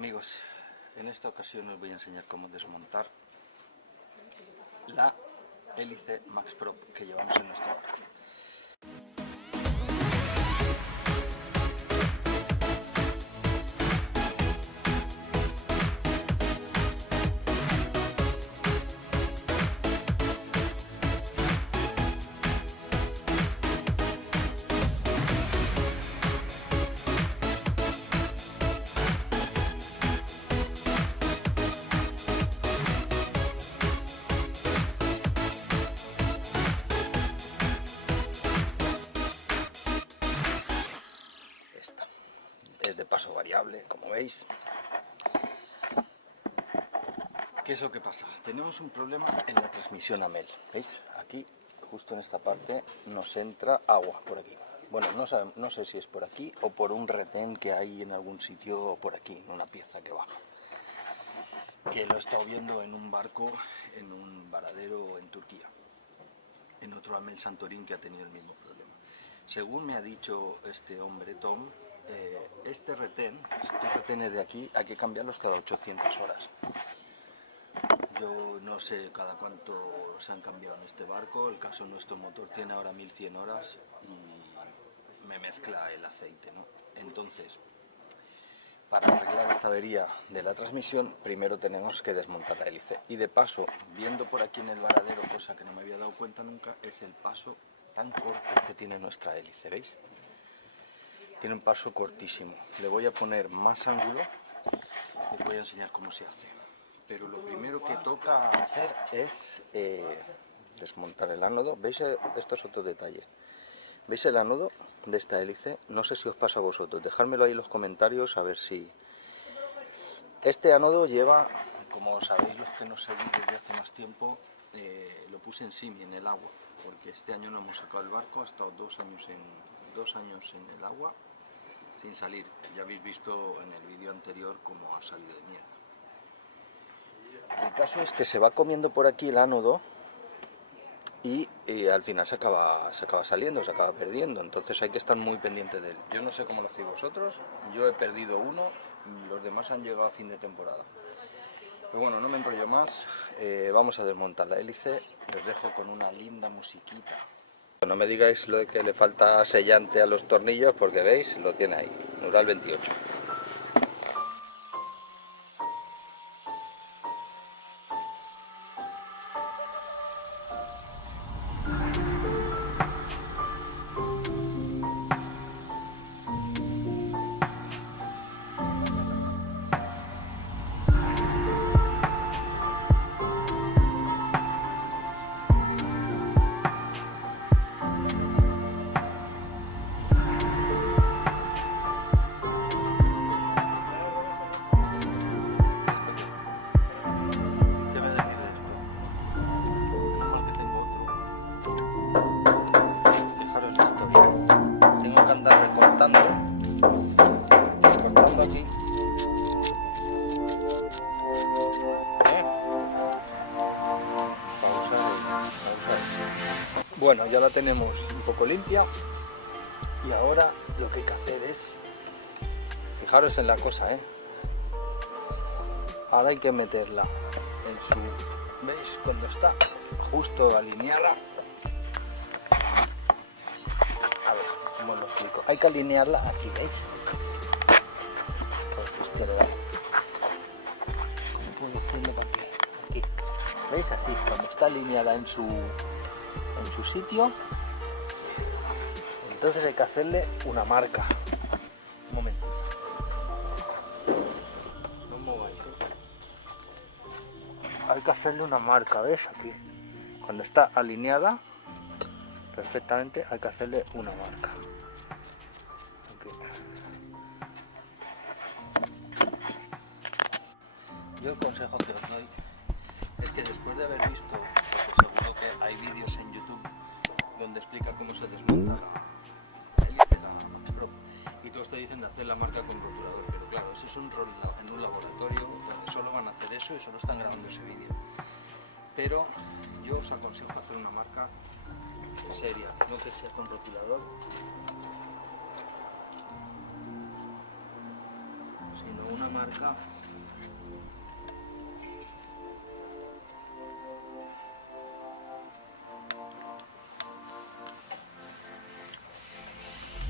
Amigos, en esta ocasión os voy a enseñar cómo desmontar la hélice Max Prop que llevamos en nuestro barco. Es de paso variable, como veis. ¿Qué es lo que pasa? Tenemos un problema en la transmisión AMEL. ¿Veis? Aquí, justo en esta parte, nos entra agua por aquí. Bueno, no sé si es por aquí o por un retén que hay en algún sitio por aquí, en una pieza que baja. Que lo he estado viendo en un barco, en un varadero en Turquía. En otro AMEL Santorín que ha tenido el mismo problema. Según me ha dicho este hombre, Tom, estos retenes de aquí hay que cambiarlos cada 800 horas. Yo no sé cada cuánto se han cambiado en este barco. El caso nuestro motor tiene ahora 1100 horas y me mezcla el aceite, ¿no? Entonces, para arreglar esta avería de la transmisión, primero tenemos que desmontar la hélice. Y de paso, viendo por aquí en el varadero, cosa que no me había dado cuenta nunca, es el paso tan corto que tiene nuestra hélice, ¿veis? Tiene un paso cortísimo. Le voy a poner más ángulo y os voy a enseñar cómo se hace. Pero lo primero que toca hacer es desmontar el ánodo. ¿Veis? Esto es otro detalle. ¿Veis el ánodo de esta hélice? No sé si os pasa a vosotros. Dejádmelo ahí en los comentarios a ver si... Este ánodo lleva, como sabéis los que nos seguís desde hace más tiempo, lo puse en simi, en el agua. Porque este año no hemos sacado el barco, ha estado 2 años en el agua sin salir. Ya habéis visto en el vídeo anterior cómo ha salido de mierda. El caso es que se va comiendo por aquí el ánodo y al final se acaba saliendo, se acaba perdiendo. Entonces hay que estar muy pendiente de él. Yo no sé cómo lo hacéis vosotros, yo he perdido uno, los demás han llegado a fin de temporada. Pero bueno, no me enrollo más, vamos a desmontar la hélice, os dejo con una linda musiquita. No me digáis lo de que le falta sellante a los tornillos, porque veis, lo tiene ahí, Ural 28. Recortando aquí. Pausar. Bueno, ya la tenemos un poco limpia y ahora lo que hay que hacer es, fijaros en la cosa, ahora hay que meterla en su, ¿veis? Cuando está justo alineada. A ver, ¿cómo lo explico? Hay que alinearla aquí, ¿veis? Aquí. ¿Veis? Así, cuando está alineada en su sitio, entonces hay que hacerle una marca. Un momento. No mováis, Hay que hacerle una marca, ¿ves? Aquí. Cuando está alineada perfectamente, hay que hacerle una marca. Aquí. Yo el consejo que os doy es que después de haber visto, porque seguro que hay vídeos en YouTube donde explica cómo se desmonta la hélice, la Max Prop, y todos te dicen de hacer la marca con rotulador, pero claro, eso es un rol en un laboratorio donde solo van a hacer eso y solo están grabando ese vídeo. Pero yo os aconsejo hacer una marca seria, no que sea con rotulador, sino una marca.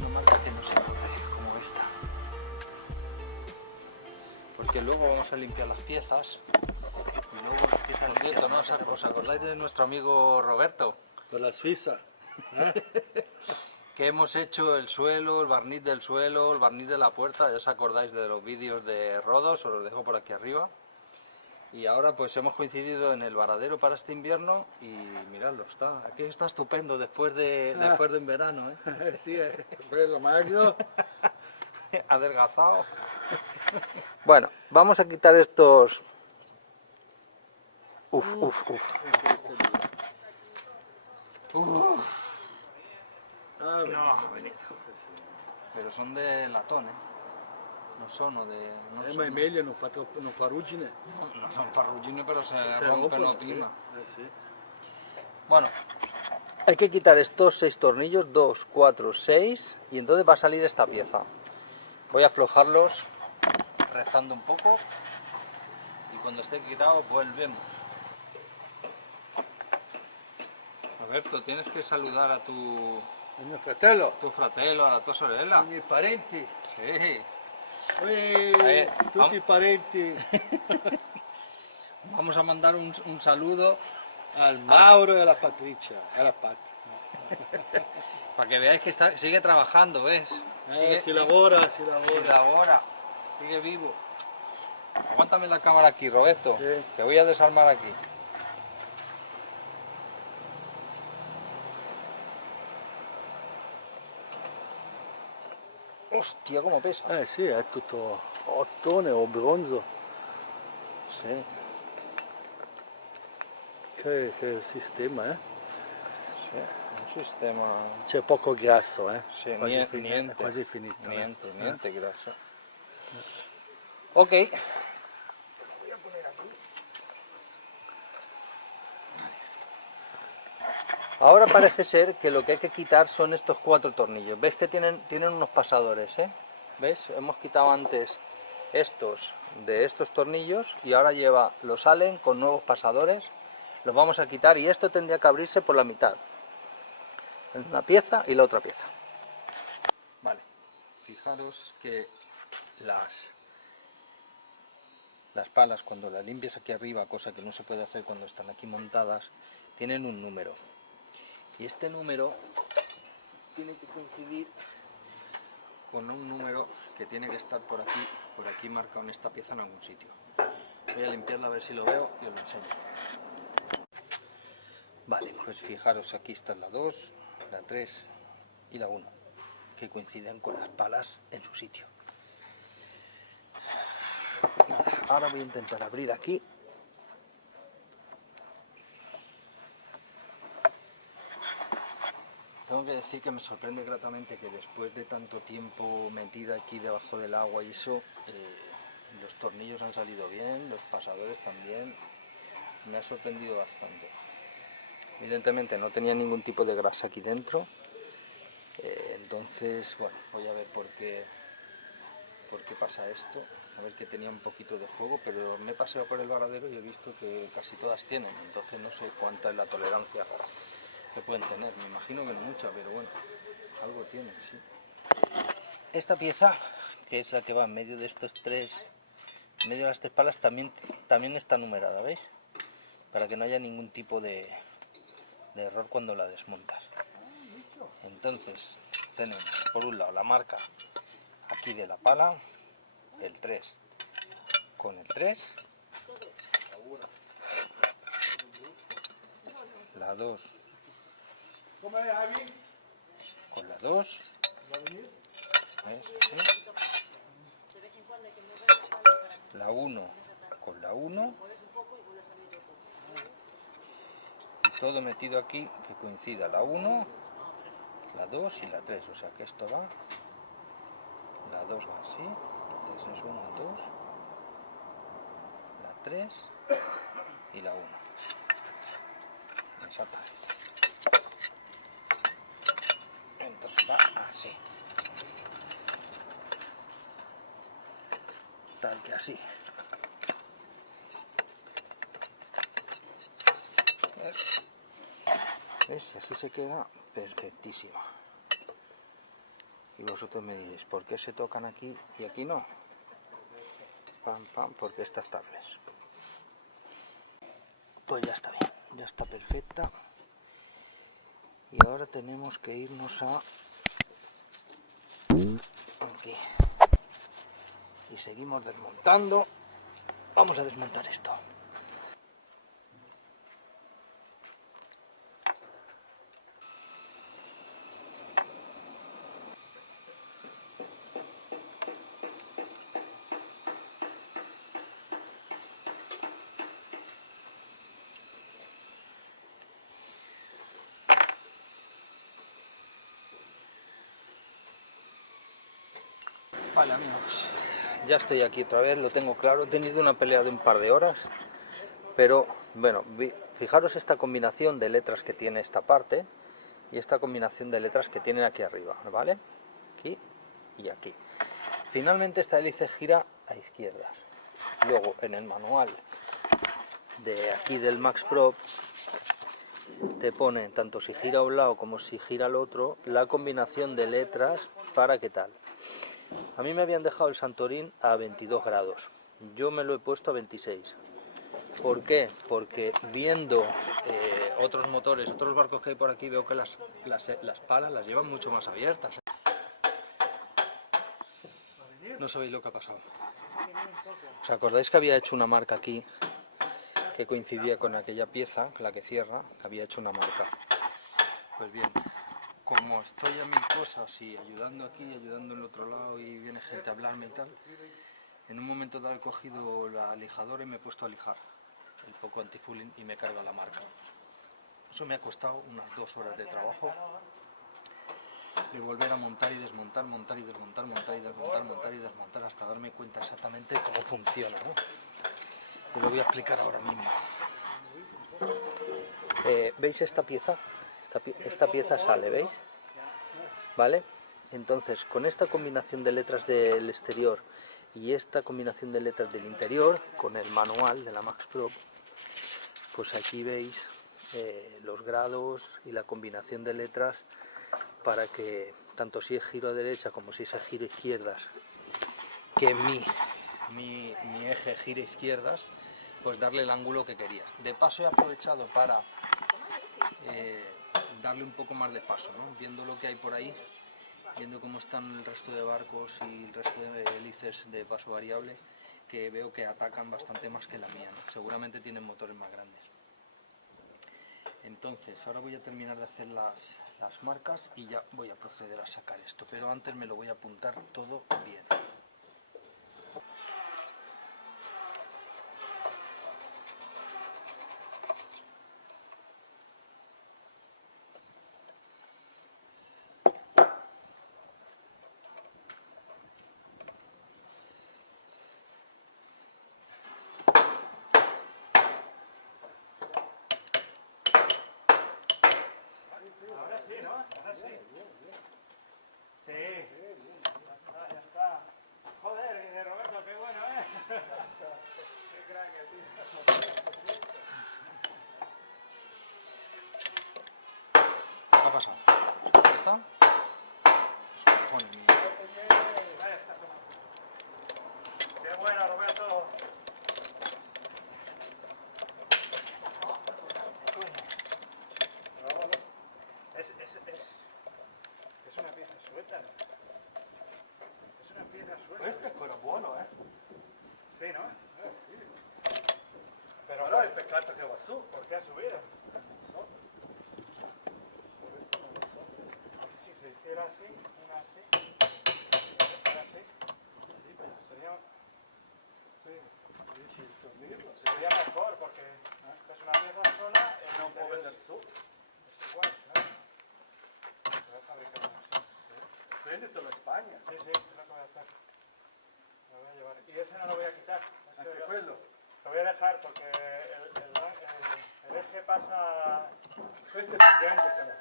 Una marca que no se corte, como esta. Porque luego vamos a limpiar las piezas. Y luego las piezas limpias, ¿no? ¿Os acordáis de nuestro amigo Roberto? De la Suiza. Que hemos hecho el suelo, el barniz del suelo, el barniz de la puerta. Ya os acordáis de los vídeos de Rodos, os los dejo por aquí arriba. Y ahora pues hemos coincidido en el varadero para este invierno y miradlo, aquí está estupendo después de en verano, ¿eh? Sí, bello, magro. Adelgazado. Bueno, vamos a quitar estos... Uf. Ah, No, Benito. Pero son de latón, ¿eh? No sono de... ma è meglio, non fa ruggine. No son farruggini, pero se Se rompen rompono, prima. sì. Bueno, hay que quitar estos 6 tornillos, 2, 4, 6, y entonces va a salir esta pieza. Voy a aflojarlos rezando un poco y cuando esté quitado volvemos. Roberto, tienes que saludar a tu Mio fratello, fratello, a la tua sorella. i miei parenti, Sí. tutti i parenti, Vamos a mandar un saludo al Mauro e alla Patricia, e alla Pat. para que veáis que sigue trabajando, ¿ves? Si lavora, Sigue vivo. Aguántame la cámara aquí, Roberto. Sí. Te voy a desarmar aquí. Hostia, cómo pesa. Sì, è tutto ottone o bronzo. Sí. Che sistema, Sí, un sistema... C'è poco grasso, Sí, È quasi finito. Niente grasa. Ok. Ahora parece ser que lo que hay que quitar son estos 4 tornillos. ¿Ves que tienen unos pasadores, ¿Ves? Hemos quitado antes estos de estos tornillos y ahora lleva los Allen con nuevos pasadores. Los vamos a quitar y esto tendría que abrirse por la mitad. Una pieza y la otra pieza. Vale. Fijaros que las palas, cuando las limpias aquí arriba, cosa que no se puede hacer cuando están aquí montadas, tienen un número. Y este número tiene que coincidir con un número que tiene que estar por aquí marcado en esta pieza en algún sitio. Voy a limpiarla a ver si lo veo y os lo enseño. Vale, pues fijaros, aquí están la 2, la 3 y la 1, que coinciden con las palas en su sitio. Nada, ahora voy a intentar abrir aquí. Tengo que decir que me sorprende gratamente que después de tanto tiempo metida aquí debajo del agua y eso, los tornillos han salido bien, los pasadores también. Me ha sorprendido bastante. Evidentemente no tenía ningún tipo de grasa aquí dentro, entonces bueno, voy a ver por qué pasa esto. A ver, que tenía un poquito de juego, pero me he paseado por el varadero y he visto que casi todas tienen, entonces no sé cuánta es la tolerancia que pueden tener. Me imagino que no mucha, pero bueno, algo tienen, sí. Esta pieza, que es la que va en medio de estos 3, en medio de las 3 palas, también está numerada, ¿veis? Para que no haya ningún tipo de error cuando la desmontas. Entonces tenemos por un lado la marca aquí de la pala del 3 con el 3, la 2 con la 2, la 1 con la 1 y todo metido aquí que coincida la 1, la 2 y la 3, o sea que esto va, la 2 va así, entonces es 1, 2, la 3 y la 1, exactamente. Entonces va así. tal que así. ¿Ves? Y así se queda perfectísimo. Y vosotros me diréis, ¿por qué se tocan aquí y aquí no? Pam, pam, porque está estables. Pues ya está bien, ya está perfecta. Y ahora tenemos que irnos a aquí. Y seguimos desmontando. Vamos a desmontar esto. Vale, amigos, ya estoy aquí otra vez, lo tengo claro. He tenido una pelea de un par de horas, pero bueno, fijaros esta combinación de letras que tiene esta parte y esta combinación de letras que tienen aquí arriba, ¿vale? Aquí y aquí. Finalmente esta hélice gira a izquierdas. Luego en el manual de aquí del Max Prop te pone tanto si gira a un lado como si gira al otro la combinación de letras para qué tal. A mí me habían dejado el Santorín a 22 grados, yo me lo he puesto a 26. ¿Por qué? Porque viendo otros motores, otros barcos que hay por aquí, veo que las palas las llevan mucho más abiertas. No sabéis lo que ha pasado. ¿Os acordáis que había hecho una marca aquí que coincidía con aquella pieza, la que cierra? Había hecho una marca. Pues bien, como estoy a mil cosas y ayudando aquí, ayudando en el otro lado y viene gente a hablarme y tal, en un momento dado he cogido la lijadora y me he puesto a lijar el poco antifouling y me carga la marca. Eso me ha costado unas 2 horas de trabajo, de volver a montar y desmontar, montar y desmontar, montar y desmontar, montar y desmontar, hasta darme cuenta exactamente cómo funciona, ¿no? Te lo voy a explicar ahora mismo. ¿Veis esta pieza? Esta pieza sale, ¿veis? ¿Vale? Entonces, con esta combinación de letras del exterior y esta combinación de letras del interior, con el manual de la Max Prop, pues aquí veis los grados y la combinación de letras para que, tanto si es giro a derecha como si es giro a izquierdas, que mi eje gire a izquierdas, pues darle el ángulo que quería. De paso he aprovechado para darle un poco más de paso, ¿no? Viendo lo que hay por ahí, viendo cómo están el resto de barcos y el resto de hélices de paso variable, que veo que atacan bastante más que la mía, ¿no? Seguramente tienen motores más grandes. Entonces, ahora voy a terminar de hacer las marcas y ya voy a proceder a sacar esto, pero antes me lo voy a apuntar todo bien. Ahora sí, ¿no? Ahora sí. Sí. Ya está. Joder, dice Roberto, qué bueno, ¿eh? Qué crack, tío. ¿Qué ha pasado? ¿Se ha cortado? Qué bueno, Roberto. Es una pieza suelta, ¿no? Es una pieza suelta. Questo è ancora buono, eh? Sí, ¿no? Sì. Pero Però è peccato che va su. ¿por qué ha subido? So. Questo non lo so. Si se hiciera así, una así, ahora así, Sì, beh, sería, sí, riesci a tornirlo, sì. sería mejor porque es una pieza sola y Non può venire su. es igual, ¿no? Se va a fabricar así. Prenditelo in Spagna. Sí, sí, es lo que voy a hacer. Lo voy a llevar. Y ese no lo voy a quitar. Anche quello. Lo voy a dejar porque el eje pasa... Questo è più grande però.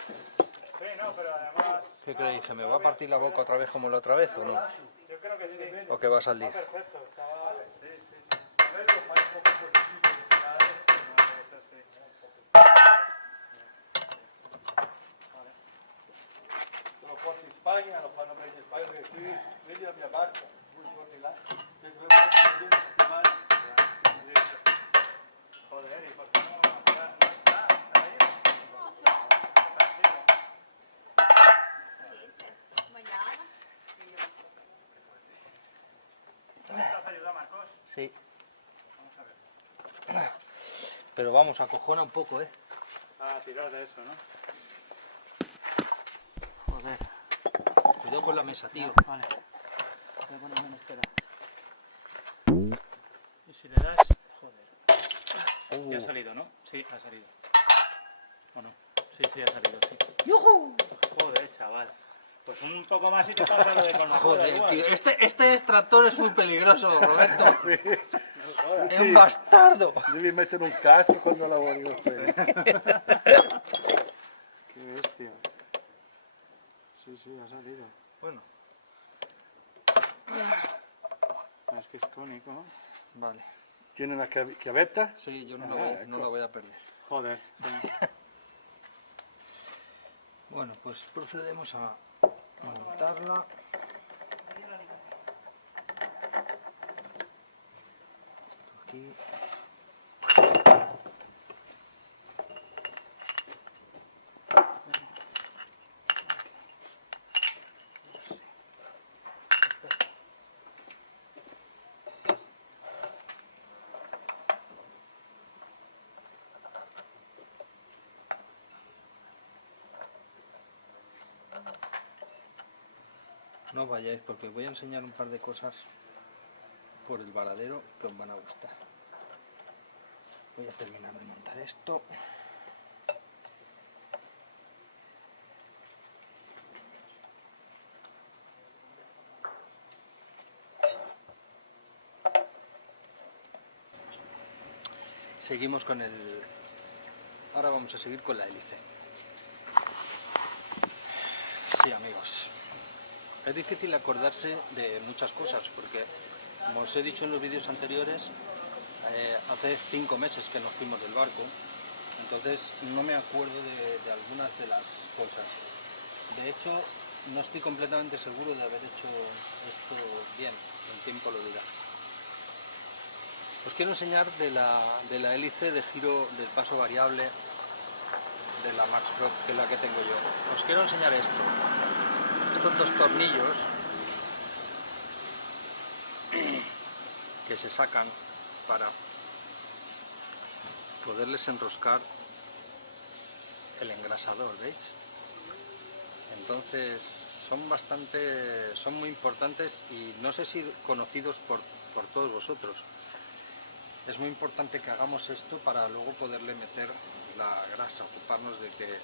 Sí, no, pero además... ¿Qué creéis? ¿Que me va a partir la boca otra vez como la otra vez o no? Yo creo que sí. ¿O que va a salir? Está perfecto. Está... poco suertecito de este lado. Eso sí. Vale. Sono forse in Spagna, lo fanno meglio in Spagna perché qui vedi la mia barca, due giorni là, se due volte così una settimana. Joder, ¿y por qué no está? ¿No está? ¿Está ahí? Tranquilo. Mañana. ¿Te has ayudado, Marcos? Sí, Vamos a ver. pero vamos, acojona un poco, ¿eh? A tirar de eso, ¿no? Joder. Cuidado con la mesa, tío. Vale. Voy a ponerme en espera. Y si le das... Joder. Ya ha salido, ¿no? Sí, ha salido. ¿O no? Sí, sí, ha salido, sí. ¡Yujú! Joder, chaval. Pues un poco más y te pasa lo de con la Joder, igual. tío. Este extractor es muy peligroso, Roberto. Sì. Es un bastardo. Devi mettere un casco quando lavori con quello. Qué bestia. Sí, sí, ha salido. Bueno, Es que es cónico, ¿no? vale. Tiene una chiavetta? Sí, yo no, Ah, no la voy a perder. Joder, sí. Bueno, pues procedemos a montarla. Aquí. No os vayáis porque os voy a enseñar un par de cosas por el varadero que os van a gustar. Voy a terminar de montar esto. Seguimos con el... Ahora vamos a seguir con la hélice. Sí, amigos. Es difícil acordarse de muchas cosas porque, como os he dicho en los vídeos anteriores, hace 5 meses que nos fuimos del barco, entonces no me acuerdo de algunas de las cosas. De hecho, no estoy completamente seguro de haber hecho esto bien, el tiempo lo dirá. Os quiero enseñar de la hélice de giro del paso variable de la Max Pro, que es la que tengo yo. Os quiero enseñar esto. Estos dos tornillos que se sacan para poderles enroscar el engrasador, ¿veis? Entonces son muy importantes y no sé si conocidos por todos vosotros. Es muy importante que hagamos esto para luego poderle meter la grasa, ocuparnos de que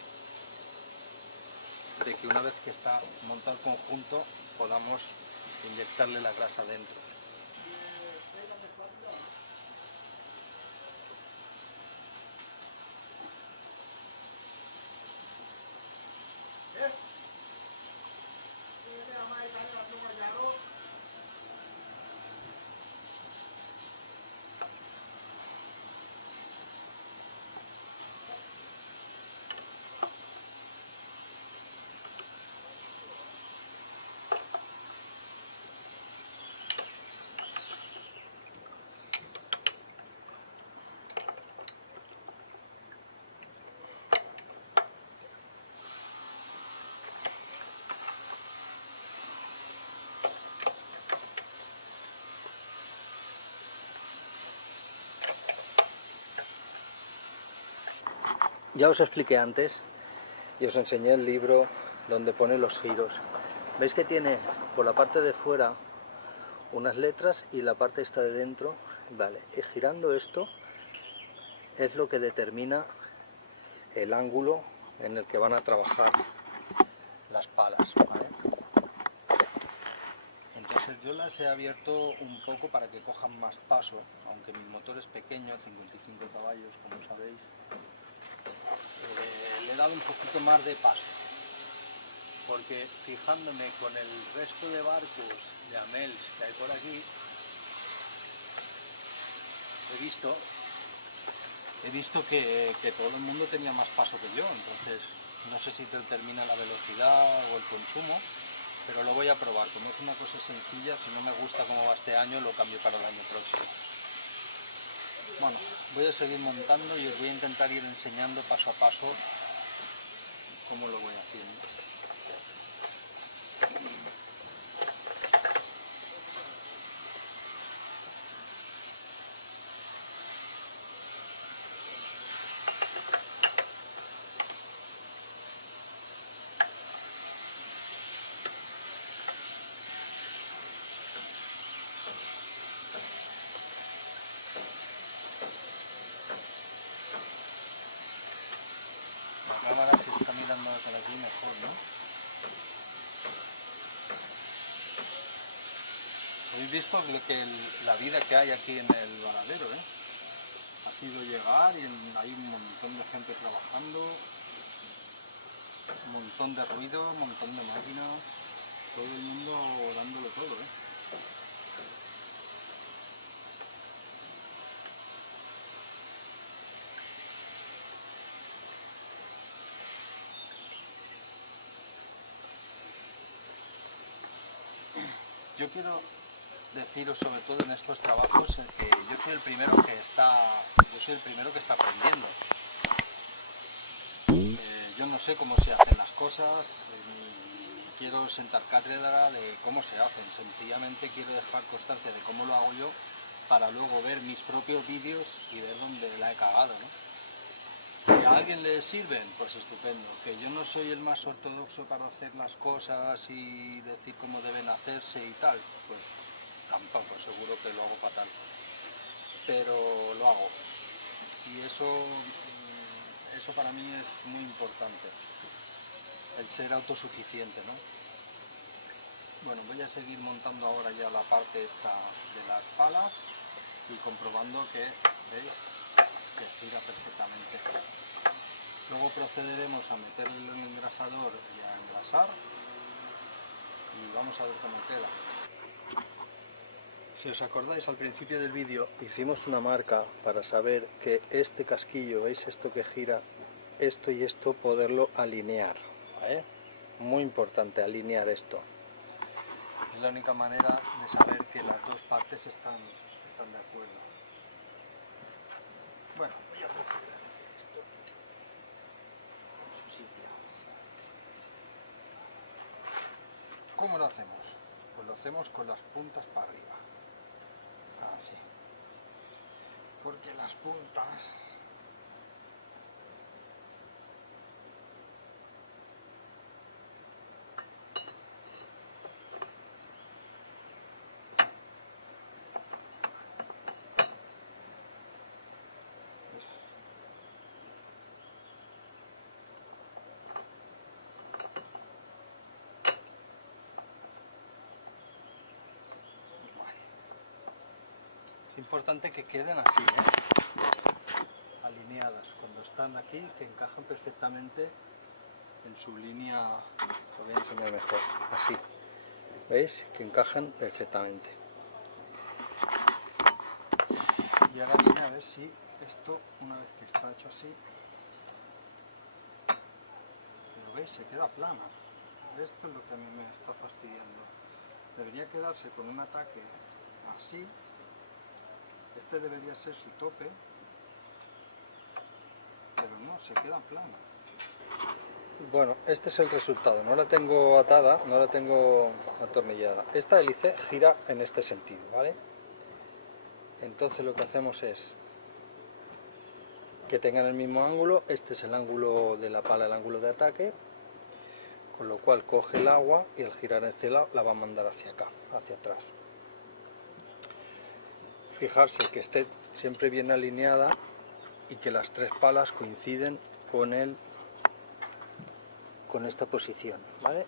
una vez que está montado el conjunto podamos inyectarle la grasa dentro. Ya os expliqué antes y os enseñé el libro donde pone los giros. ¿Veis que tiene por la parte de fuera unas letras y la parte esta de dentro? Vale, y girando esto es lo que determina el ángulo en el que van a trabajar las palas, ¿vale? Entonces yo las he abierto un poco para que cojan más paso, aunque mi motor es pequeño, 55 caballos, como sabéis. Le he dado un poquito más de paso, porque fijándome con el resto de barcos de Amels que hay por aquí, he visto que todo el mundo tenía más paso que yo, entonces no sé si determina la velocidad o el consumo, pero lo voy a probar. Como es una cosa sencilla, si no me gusta cómo va este año, lo cambio para el año próximo. Bueno, voy a seguir montando y os voy a intentar ir enseñando paso a paso cómo lo voy haciendo. La cámara que está mirando desde aquí mejor, ¿no? Habéis visto la vida que hay aquí en el Varadero, ¿eh? Ha sido llegar y hay un montón de gente trabajando, un montón de ruido, un montón de máquinas, todo el mundo dándole todo, ¿eh? Yo quiero deciros sobre todo en estos trabajos que yo soy el primero que está aprendiendo. Yo no sé cómo se hacen las cosas, ni quiero sentar cátedra de cómo se hacen, sencillamente quiero dejar constancia de cómo lo hago yo para luego ver mis propios vídeos y ver dónde la he cagado, ¿no? Si a alguien le sirven, pues estupendo. Que yo no soy el más ortodoxo para hacer las cosas y decir cómo deben hacerse y tal, pues tampoco, seguro que lo hago fatal. Pero lo hago. Y eso para mí es muy importante. El ser autosuficiente, ¿no? Bueno, voy a seguir montando ahora ya la parte esta de las palas y comprobando que, ¿veis?, que gira perfectamente. Luego procederemos a meterle en el engrasador y a engrasar y vamos a ver cómo queda. Si os acordáis, al principio del vídeo hicimos una marca para saber que este casquillo, ¿veis esto que gira? Esto y esto poderlo alinear, ¿vale? Muy importante alinear esto. Es la única manera de saber que las dos partes están de acuerdo. Bueno, voy a proceder a esto en su sitio. ¿Cómo lo hacemos? Pues lo hacemos con las puntas para arriba. Así. Porque las puntas es importante que queden así, alineadas. Cuando están aquí, que encajan perfectamente en su línea. Lo voy a enseñar mejor. Así. ¿Veis? Que encajan perfectamente. Y ahora viene a ver si esto, una vez que está hecho así, pero veis, se queda plana. Esto es lo que a mí me está fastidiando. Debería quedarse con un ataque así. Este debería ser su tope, pero no, se queda plana. Bueno, este es el resultado. No la tengo atada, no la tengo atornillada. Esta hélice gira en este sentido, ¿vale? Entonces lo que hacemos es que tengan el mismo ángulo. Este es el ángulo de la pala, el ángulo de ataque, con lo cual coge el agua y al girar hacia el lado la va a mandar hacia acá, hacia atrás. Fijarse que esté siempre bien alineada y que las tres palas coinciden con esta posición, ¿vale?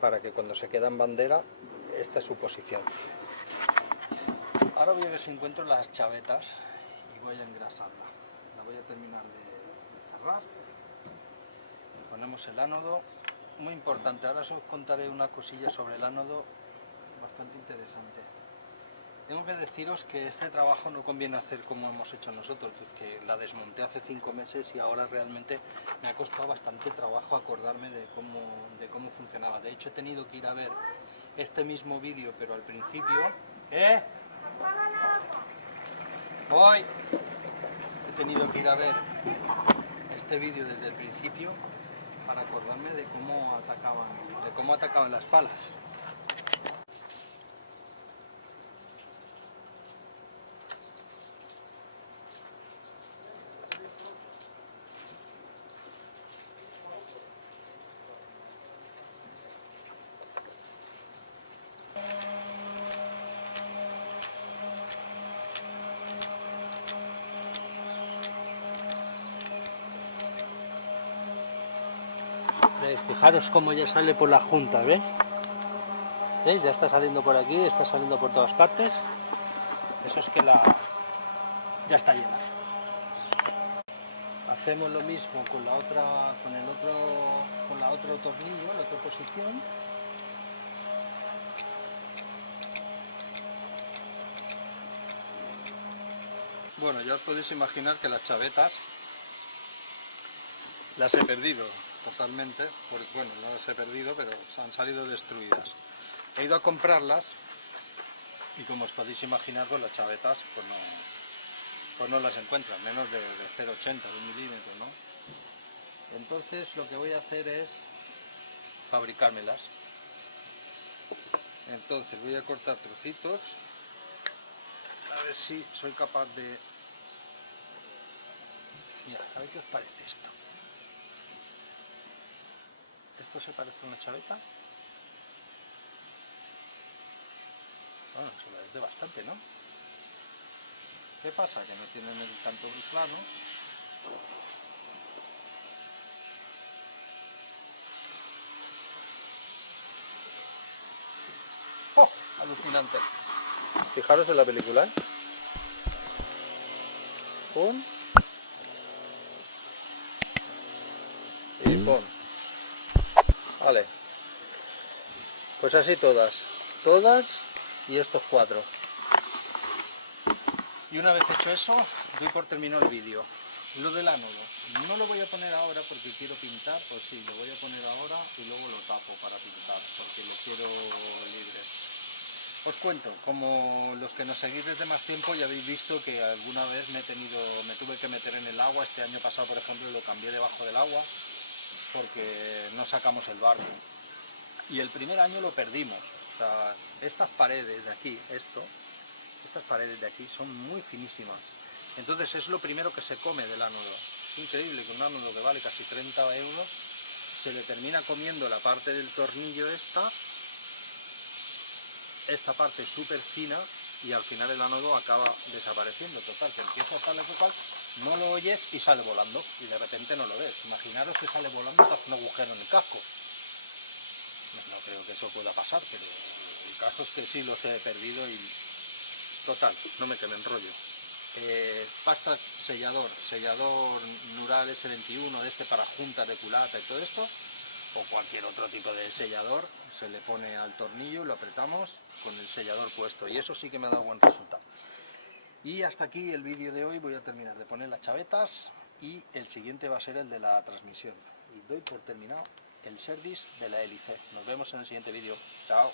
Para que cuando se queda en bandera, esta es su posición. Ahora voy a ver si encuentro las chavetas y voy a engrasarla. La voy a terminar de cerrar. Ponemos el ánodo. Muy importante, ahora os contaré una cosilla sobre el ánodo bastante interesante. Tengo que deciros que este trabajo no conviene hacer como hemos hecho nosotros, porque la desmonté hace 5 meses y ahora realmente me ha costado bastante trabajo acordarme de cómo funcionaba. De hecho he tenido que ir a ver este mismo vídeo, pero al principio... Voy. He tenido que ir a ver este vídeo desde el principio para acordarme de cómo atacaban las palas. Fijaros cómo ya sale por la junta, ¿ves? ¿Veis? Ya está saliendo por aquí, está saliendo por todas partes. Eso es que ya está llena. Hacemos lo mismo con la otro tornillo, la otra posición. Bueno, ya os podéis imaginar que las chavetas las he perdido totalmente, bueno, no las he perdido, pero se han salido destruidas. He ido a comprarlas y como os podéis imaginar, pues las chavetas pues no las encuentran, menos de 0,80, de 1 milímetro, ¿no? Entonces lo que voy a hacer es fabricármelas. Entonces voy a cortar trocitos, a ver si soy capaz de... Mira, a ver qué os parece esto. ¿Esto se parece a una chaveta? Bueno, se parece bastante, ¿no? ¿Qué pasa? Que no tienen el canto plano. ¡Oh! Alucinante. Fijaros en la película, ¿eh? Pum. Y pum. Vale. Pues así todas. Todas y estos 4. Y una vez hecho eso, doy por terminado el vídeo. Lo del ánodo, no lo voy a poner ahora porque quiero pintar, pues sí, lo voy a poner ahora y luego lo tapo para pintar, porque lo quiero libre. Os cuento, como los que nos seguís desde más tiempo ya habéis visto que alguna vez me tuve que meter en el agua. Este año pasado, por ejemplo, lo cambié debajo del agua porque no sacamos el barco. Y el primer año lo perdimos. O sea, estas paredes de aquí, estas paredes de aquí son muy finísimas. Entonces es lo primero que se come del ánodo. Es increíble que un ánodo que vale casi 30 euros se le termina comiendo la parte del tornillo esta parte súper fina, y al final el ánodo acaba desapareciendo. Total, que empieza a tal cual, no lo oyes y sale volando, y de repente no lo ves. Imaginaros que sale volando y hace un agujero en el casco. No creo que eso pueda pasar, pero el caso es que sí los he perdido y... Total, no me quedo en rollo. Pasta sellador Nural S21, de este para juntas de culata y todo esto, o cualquier otro tipo de sellador, se le pone al tornillo y lo apretamos con el sellador puesto, y eso sí que me ha dado buen resultado. Y hasta aquí el vídeo de hoy. Voy a terminar de poner las chavetas y el siguiente va a ser el de la transmisión. Y doy por terminado el service de la hélice. Nos vemos en el siguiente vídeo. Chao.